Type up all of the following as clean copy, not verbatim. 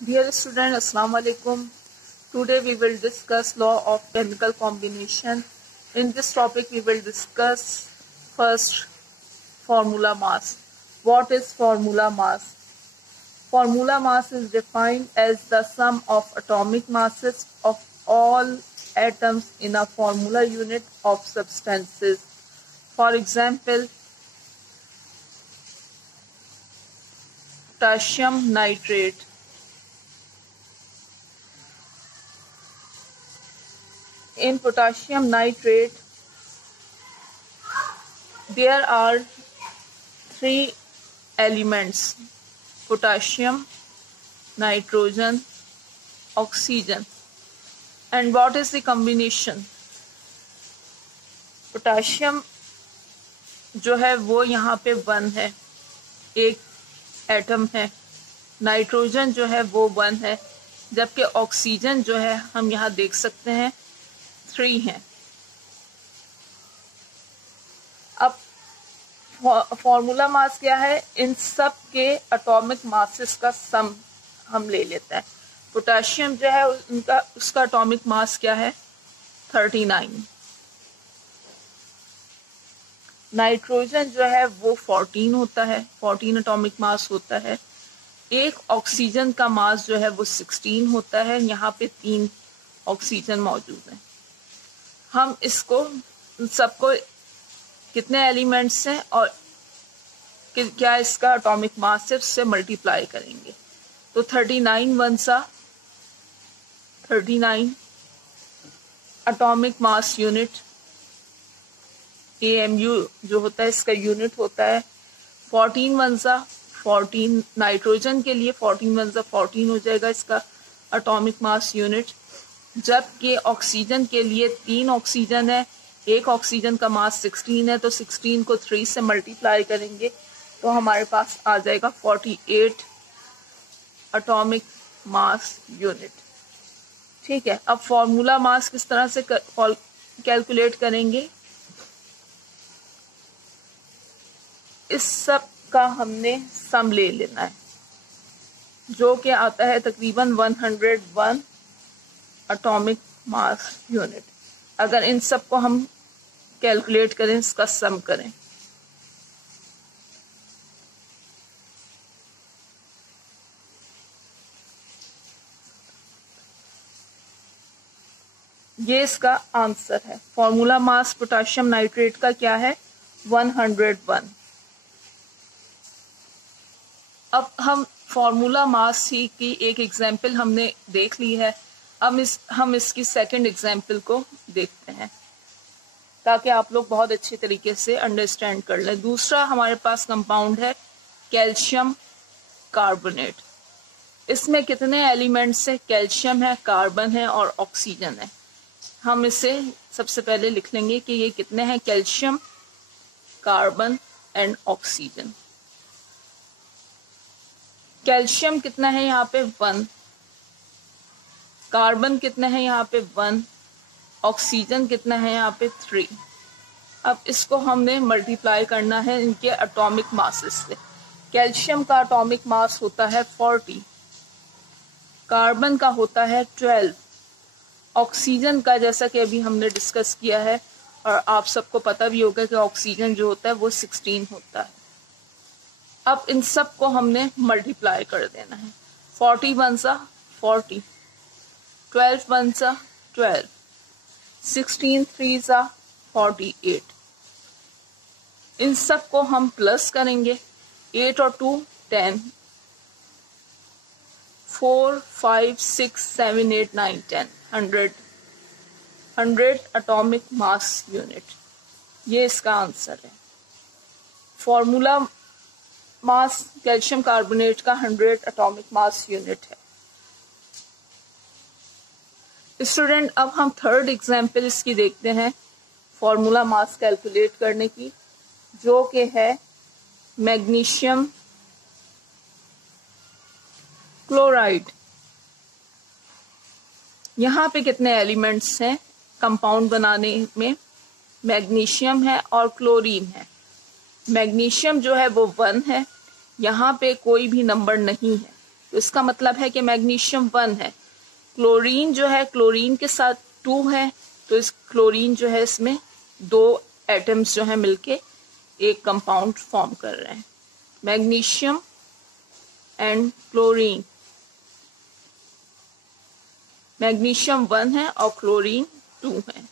Dear student, Assalamu alaikum. Today we will discuss law of chemical combination. In this topic we will discuss first formula mass. What is formula mass? Formula mass is defined as the sum of atomic masses of all atoms in a formula unit of substances. For example, potassium nitrate. In potassium nitrate, there are three elements: potassium, nitrogen, oxygen. And what is the combination? Potassium जो है वो यहाँ पे 1 है, एक atom है. Nitrogen जो है वो 1 है, जबकि ऑक्सीजन जो है हम यहाँ देख सकते हैं 3 हैं. अब फॉर्मूला मास क्या है? इन सब के एटॉमिक मासेस का सम हम ले लेते हैं. पोटेशियम जो है उसका एटॉमिक मास क्या है? 39. नाइट्रोजन जो है वो 14 होता है, 14 एटॉमिक मास होता है. एक ऑक्सीजन का मास जो है वो 16 होता है. यहाँ पे 3 ऑक्सीजन मौजूद हैं. हम इसको सबको कितने एलिमेंट्स हैं और क्या इसका एटॉमिक मास है उससे मल्टीप्लाई करेंगे. तो 39 1 सा 39 एटॉमिक मास यूनिट, AMU जो होता है इसका यूनिट होता है. 14 1 सा 14, नाइट्रोजन के लिए 14 1 सा 14 हो जाएगा इसका एटॉमिक मास यूनिट. जबकि ऑक्सीजन के लिए 3 ऑक्सीजन है, एक ऑक्सीजन का मास 16 है, तो 16 को 3 से मल्टीप्लाई करेंगे तो हमारे पास आ जाएगा 48 एटॉमिक मास यूनिट. ठीक है. अब फॉर्मूला मास किस तरह से कैलकुलेट करेंगे? इस सब का हमने सम ले लेना है, जो कि आता है तकरीबन 101 एटॉमिक मास यूनिट. अगर इन सब को हम कैलकुलेट करें, इसका सम करें, ये इसका आंसर है. फॉर्मूला मास पोटेशियम नाइट्रेट का क्या है? 101. अब हम फॉर्मूला मास ही की एक एग्जाम्पल हमने देख ली है. अब हम इसकी सेकंड एग्जाम्पल को देखते हैं ताकि आप लोग बहुत अच्छे तरीके से अंडरस्टैंड कर लें. दूसरा हमारे पास कंपाउंड है कैल्शियम कार्बोनेट. इसमें कितने एलिमेंट्स है? कैल्शियम है, कार्बन है और ऑक्सीजन है. हम इसे सबसे पहले लिख लेंगे कि ये कितने हैं: calcium, carbon and oxygen. Calcium कितना है यहाँ पे? 1. कार्बन कितना है यहाँ पे? 1. ऑक्सीजन कितना है यहाँ पे? 3. अब इसको हमने मल्टीप्लाई करना है इनके एटॉमिक मासेस से. कैल्शियम का एटॉमिक मास होता है 40, कार्बन का होता है 12, ऑक्सीजन का जैसा कि अभी हमने डिस्कस किया है और आप सबको पता भी होगा कि ऑक्सीजन जो होता है वो 16 होता है. अब इन सब को हमने मल्टीप्लाई कर देना है. 40 1 सा 40, 12 1 सा 12, 16 3 सा 48. इन सब को हम प्लस करेंगे. 8 और 2 10, 4 5 6 7 8 9 10, 100 एटॉमिक मास यूनिट. ये इसका आंसर है. फॉर्मूला मास कैल्शियम कार्बोनेट का 100 एटॉमिक मास यूनिट है. स्टूडेंट, अब हम थर्ड एग्जाम्पल इसकी देखते हैं फॉर्मूला मास कैलकुलेट करने की, जो कि है मैग्नीशियम क्लोराइड. यहाँ पे कितने एलिमेंट्स हैं कंपाउंड बनाने में? मैग्नीशियम है और क्लोरीन है. मैग्नीशियम जो है वो 1 है, यहाँ पे कोई भी नंबर नहीं है, तो इसका मतलब है कि मैग्नीशियम 1 है। क्लोरीन जो है, क्लोरीन के साथ 2 है, तो इस क्लोरीन जो है इसमें 2 एटम्स जो है मिलके एक कंपाउंड फॉर्म कर रहे हैं, मैग्नीशियम एंड क्लोरीन। मैग्नीशियम 1 है और क्लोरीन 2 है।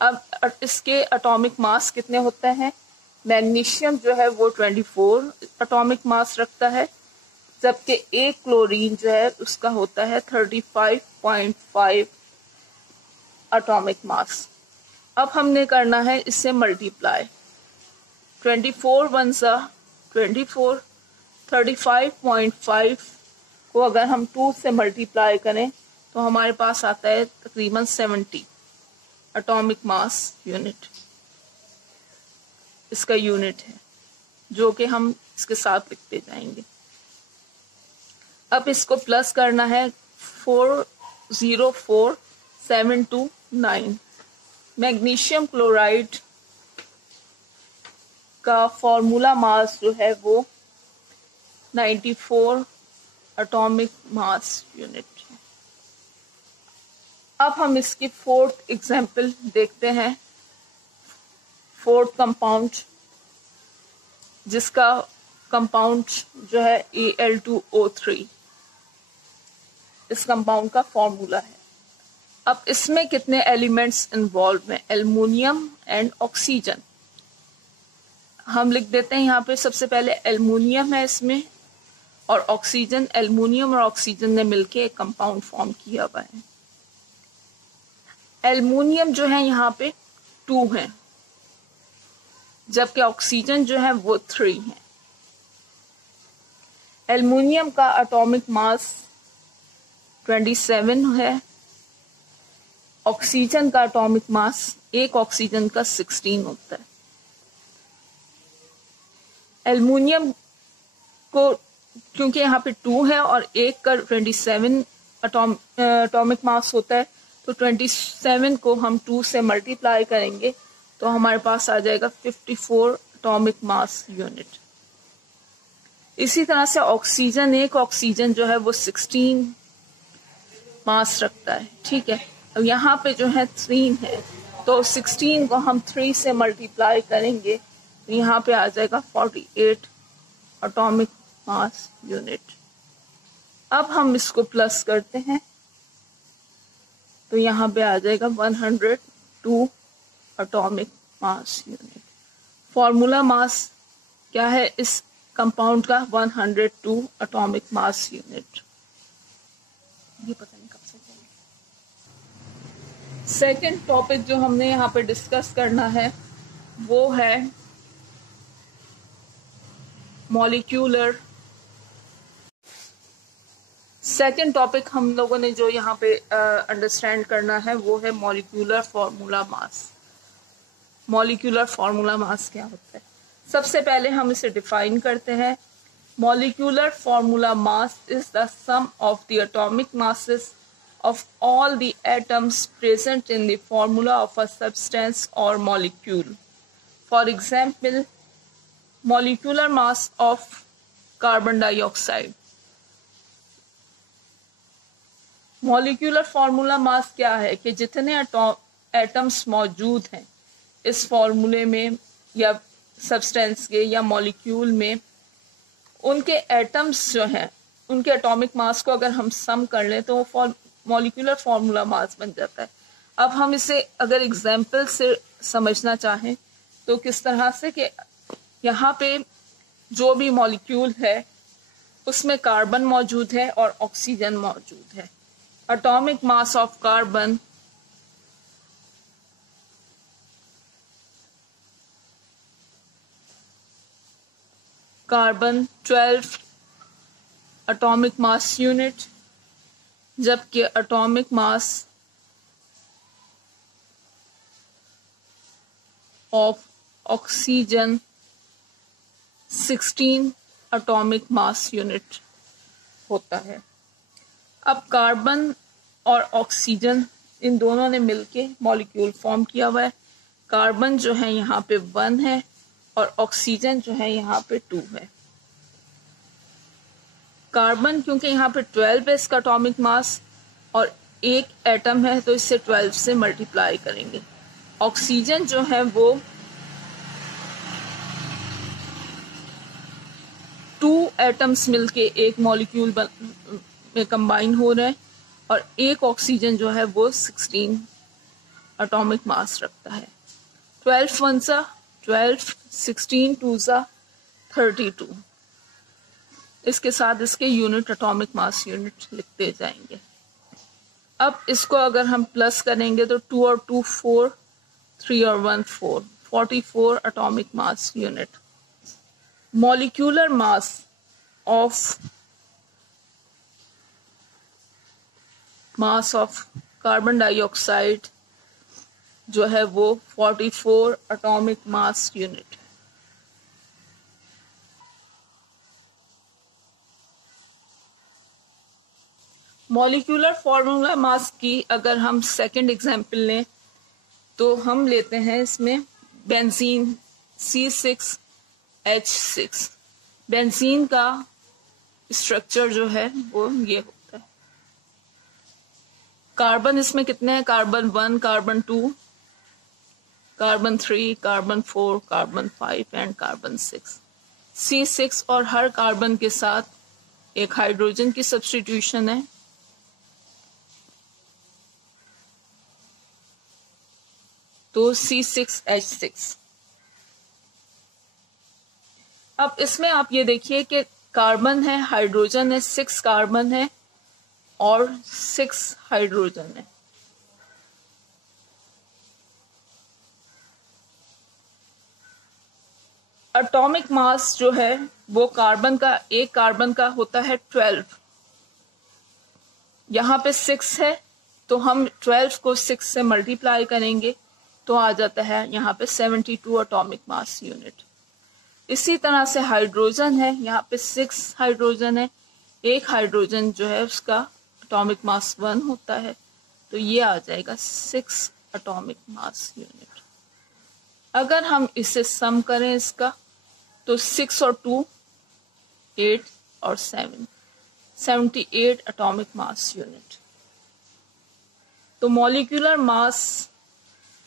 अब इसके एटॉमिक मास कितने होते हैं? मैग्नीशियम जो है वो 24 एटॉमिक मास रखता है, जबकि एक क्लोरीन जो है उसका होता है 35.5 एटॉमिक मास। अब हमने करना है इससे मल्टीप्लाई। 24 1 24, 35.5 को अगर हम 2 से मल्टीप्लाई करें तो हमारे पास आता है तकरीबन 70 एटॉमिक मास यूनिट। इसका यूनिट है जो कि हम इसके साथ लिखते जाएंगे। अब इसको प्लस करना है 404729। मैग्नीशियम क्लोराइड का फॉर्मूला मास जो है वो 94 एटॉमिक मास यूनिट है। अब हम इसकी 4th एग्जाम्पल देखते हैं। 4th कंपाउंड, जिसका कंपाउंड जो है Al2O3, इस कंपाउंड का फॉर्मूला है। अब इसमें कितने एलिमेंट्स इन्वॉल्व हैं? Aluminium and oxygen. हम लिख देते हैं यहाँ पे, सबसे पहले एल्युमिनियम है इसमें और ऑक्सीजन। एल्युमिनियम और ऑक्सीजन ने मिलके एक कंपाउंड फॉर्म किया हुआ है। एल्युमिनियम जो है यहाँ पे 2 है, जबकि ऑक्सीजन जो है वो 3 है। एल्युमिनियम का एटॉमिक मास 27 है। ऑक्सीजन का एटॉमिक मास, एक ऑक्सीजन का 16 होता है। एल्युमिनियम को क्योंकि यहाँ पे 2 है और एक का 27 एटॉमिक मास होता है, तो 27 को हम 2 से मल्टीप्लाई करेंगे तो हमारे पास आ जाएगा 54 एटॉमिक मास यूनिट। इसी तरह से ऑक्सीजन, एक ऑक्सीजन जो है वो 16 मास रखता है, ठीक है। अब यहाँ पे जो है 3 है, तो 16 को हम 3 से मल्टीप्लाई करेंगे तो यहाँ पे आ जाएगा 48 एटॉमिक मास यूनिट। अब हम इसको प्लस करते हैं तो यहाँ पे आ जाएगा 102 atomic mass unit. Formula mass क्या है इस कंपाउंड का? 102 एटॉमिक मास यूनिट। ये पता नहीं कब से चलेगा। सेकेंड टॉपिक जो हमने यहाँ पे डिस्कस करना है वो है मॉलिक्यूलर। सेकेंड टॉपिक हम लोगों ने जो यहाँ पे अंडरस्टैंड करना है वो है मॉलिक्यूलर फॉर्मूला मास। मॉलिक्यूलर फॉर्मूला मास क्या होता है? सबसे पहले हम इसे डिफाइन करते हैं। Molecular formula mass is the sum of the atomic masses of all the atoms present in the formula of a substance or molecule. For example, molecular mass of carbon dioxide. Molecular formula mass क्या है कि जितने atoms मौजूद हैं इस फॉर्मूले में या सब्सटेंस के या मॉलिक्यूल में, उनके एटम्स जो हैं उनके एटॉमिक मास को अगर हम सम कर लें तो वो मॉलिक्यूलर फॉर्मूला मास बन जाता है। अब हम इसे अगर एग्जाम्पल से समझना चाहें तो किस तरह से कि यहाँ पे जो भी मॉलिक्यूल है उसमें कार्बन मौजूद है और ऑक्सीजन मौजूद है। Atomic mass of carbon carbon 12 atomic mass unit, जबकि atomic mass of oxygen 16 atomic mass unit होता है। अब कार्बन और ऑक्सीजन इन दोनों ने मिलके मॉलिक्यूल फॉर्म किया हुआ है। कार्बन जो है यहाँ पे 1 है और ऑक्सीजन जो है यहाँ पे 2 है। कार्बन क्योंकि यहाँ पे 12 है इसका एटॉमिक मास और एक एटम है तो इससे 12 से मल्टीप्लाई करेंगे। ऑक्सीजन जो है वो 2 एटम्स मिलके एक मॉलिक्यूल में कंबाइन हो रहे हैं और एक ऑक्सीजन जो है वो 16 एटॉमिक मास रखता है। 12 1 सा 12, 16 2 सा 32। इसके साथ इसके यूनिट एटॉमिक मास यूनिट लिखते जाएंगे। अब इसको अगर हम प्लस करेंगे तो 2 और 2 4, 3 और 1 4, 44 atomic mass unit. Molecular mass of carbon dioxide जो है वो 44 atomic mass unit. Molecular formula मास की अगर हम सेकंड एग्जांपल लें तो हम लेते हैं इसमें बेंजीन C6H6। बेंजीन का स्ट्रक्चर जो है वो ये होता है। कार्बन इसमें कितने हैं? Carbon 1, carbon 2, carbon 3, carbon 4, carbon 5 and carbon 6। C6 और हर कार्बन के साथ एक हाइड्रोजन की सब्स्टिट्यूशन है। तो C6H6। अब इसमें आप ये देखिए कि कार्बन है, हाइड्रोजन है, 6 कार्बन है और 6 हाइड्रोजन है। एटॉमिक मास जो है वो एक कार्बन का होता है 12। यहाँ पे 6 है तो हम 12 को 6 से मल्टीप्लाई करेंगे तो आ जाता है यहाँ पे 72 एटॉमिक मास यूनिट। इसी तरह से हाइड्रोजन है, यहाँ पे 6 हाइड्रोजन है, एक हाइड्रोजन जो है उसका एटॉमिक मास 1 होता है तो ये आ जाएगा 6 एटॉमिक मास यूनिट। अगर हम इसे सम करें इसका तो 6 और 2 8 और 7 78 एटॉमिक मास यूनिट। तो molecular mass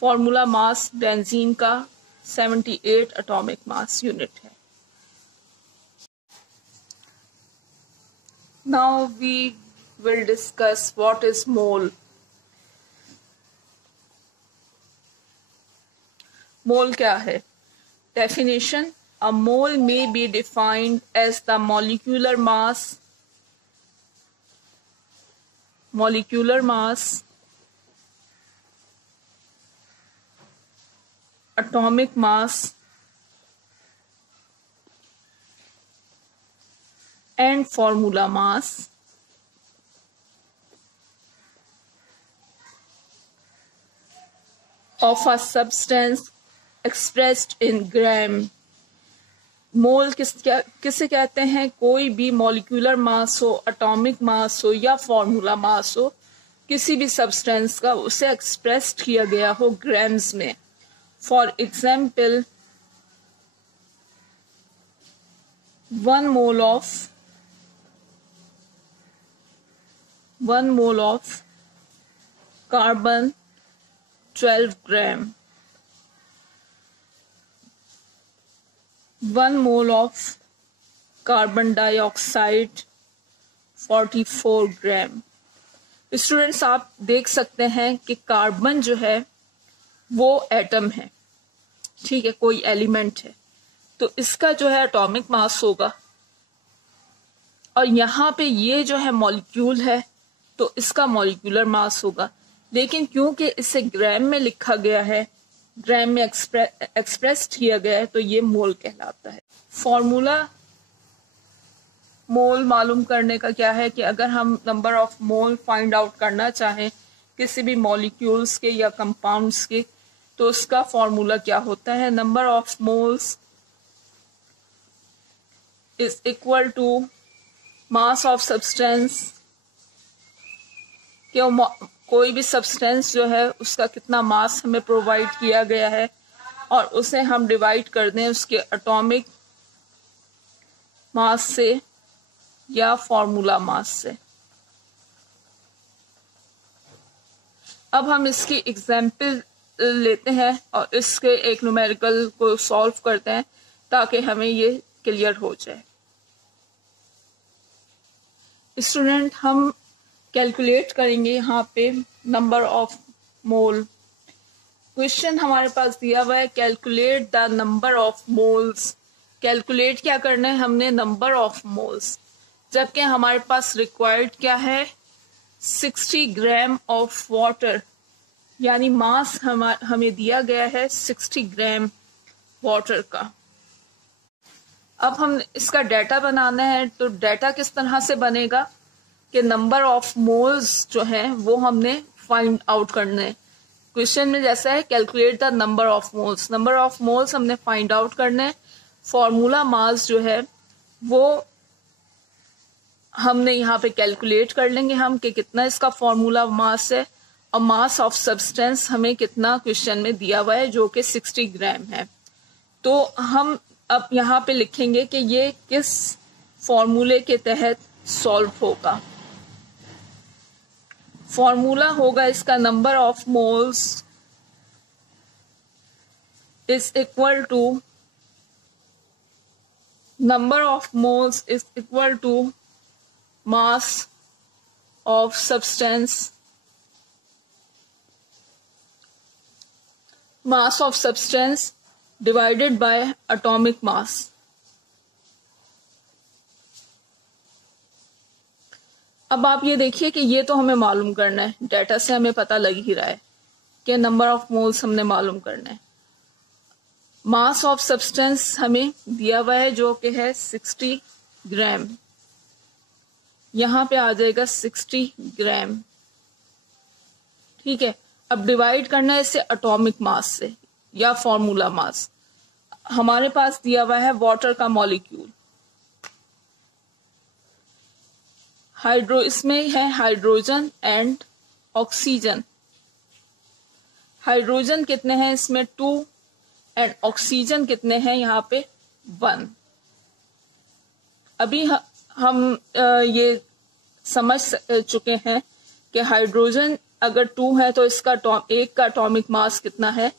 formula mass benzene का 78 एटॉमिक मास यूनिट है। Now we will discuss what is mole. Mole क्या है? Definition: a mole may be defined as the molecular mass atomic mass and formula mass of a substance expressed in gram। मोल किसे कहते हैं? कोई भी molecular mass हो, atomic mass हो या फॉर्मूला मास हो, किसी भी सब्सटेंस का उसे एक्सप्रेस किया गया हो ग्राम्स में। For example 1 mole of carbon 12 gram, 1 mole of carbon dioxide 44 gram. Students आप देख सकते हैं कि कार्बन जो है वो एटम है, ठीक है, कोई एलिमेंट है, तो इसका जो है एटॉमिक मास होगा और यहाँ पे ये जो है मॉलिक्यूल है तो इसका मॉलिक्यूलर मास होगा। लेकिन क्योंकि इसे ग्राम में लिखा गया है, ग्राम में एक्सप्रेस किया गया है तो ये मोल कहलाता है। फॉर्मूला मोल मालूम करने का क्या है कि अगर हम number of mole find out करना चाहें किसी भी मॉलिक्यूल्स के या कंपाउंड्स के तो उसका फॉर्मूला क्या होता है? Number of moles is equal to mass of substance. कोई भी सब्सटेंस जो है उसका कितना मास हमें प्रोवाइड किया गया है और उसे हम डिवाइड कर दें उसके एटॉमिक मास से या फॉर्मूला मास से। अब हम इसकी एग्जाम्पल लेते हैं और इसके एक न्यूमेरिकल को सॉल्व करते हैं ताकि हमें ये क्लियर हो जाए। स्टूडेंट, हम कैलकुलेट करेंगे यहाँ पे नंबर ऑफ मोल। क्वेश्चन हमारे पास दिया हुआ है, calculate the number of moles. Calculate क्या करना है हमने? नंबर ऑफ मोल्स, जबकि हमारे पास रिक्वायर्ड क्या है? 60 ग्राम ऑफ वाटर, यानी मास हमें दिया गया है 60 ग्राम वाटर का। अब हम इसका डाटा बनाना है, तो डाटा किस तरह से बनेगा कि नंबर ऑफ मोल्स जो है वो हमने फाइंड आउट करना है। क्वेश्चन में जैसा है calculate the number of moles, number of moles हमने फाइंड आउट करना है। फॉर्मूला मास जो है वो हमने यहाँ पे कैलकुलेट कर लेंगे हम कि कितना इसका फॉर्मूला मास है, और मास ऑफ सब्सटेंस हमें कितना क्वेश्चन में दिया हुआ है जो कि 60 ग्राम है। तो हम अब यहाँ पे लिखेंगे कि ये किस फॉर्मूले के तहत सॉल्व होगा। फॉर्मूला होगा इसका, number of moles is equal to mass of substance divided by atomic mass. अब आप ये देखिए कि ये तो हमें मालूम करना है, डाटा से हमें पता लग ही रहा है कि नंबर ऑफ मोल्स हमने मालूम करना है। मास ऑफ सब्सटेंस हमें दिया हुआ है जो कि है 60 ग्राम, यहां पे आ जाएगा 60 ग्राम। ठीक है, अब डिवाइड करना है इसे एटॉमिक मास से या फॉर्मूला मास। हमारे पास दिया हुआ है वाटर का मॉलिक्यूल, इसमें है हाइड्रोजन एंड ऑक्सीजन। हाइड्रोजन कितने हैं इसमें? 2, एंड ऑक्सीजन कितने हैं यहाँ पे? 1। अभी हम ये समझ चुके हैं कि हाइड्रोजन अगर 2 है तो इसका एक का एटॉमिक मास कितना है?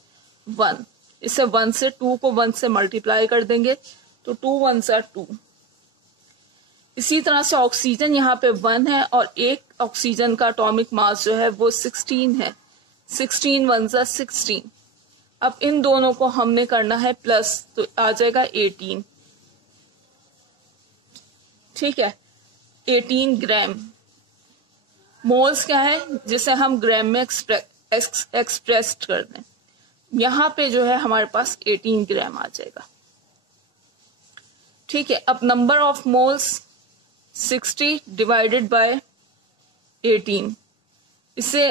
1। इसे 1 से 2 को 1 से मल्टीप्लाई कर देंगे तो 2 1 are 2। इसी तरह से ऑक्सीजन यहाँ पे 1 है और एक ऑक्सीजन का एटॉमिक मास जो है वो 16 है। 16 1 are 16। अब इन दोनों को हमने करना है प्लस, तो आ जाएगा 18। ठीक है, 18 ग्राम। मोल्स क्या है जिसे हम ग्राम में एक्सप्रेस्ड कर दें, यहां पे जो है हमारे पास 18 ग्राम आ जाएगा। ठीक है, अब number of moles 60 divided by 18, इसे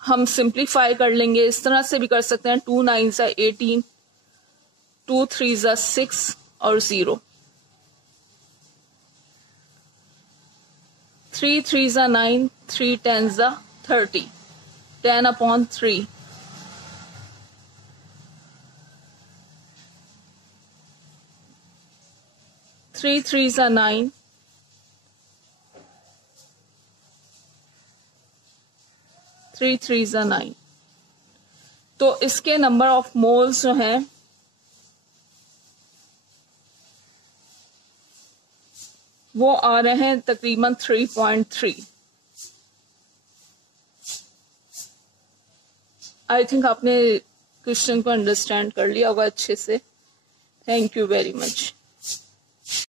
हम सिंप्लीफाई कर लेंगे। इस तरह से भी कर सकते हैं, 2 9s are 18, 2 3s are 6 और 0, 3 3s are 9, 3 10s are 30, 10 upon 3, 3 3s are 9, 3 3s are 9। तो इसके नंबर ऑफ मोल्स जो हैं वो आ रहे हैं तकरीबन 3.3। आई थिंक आपने क्वेश्चन को अंडरस्टैंड कर लिया होगा अच्छे से। Thank you very much.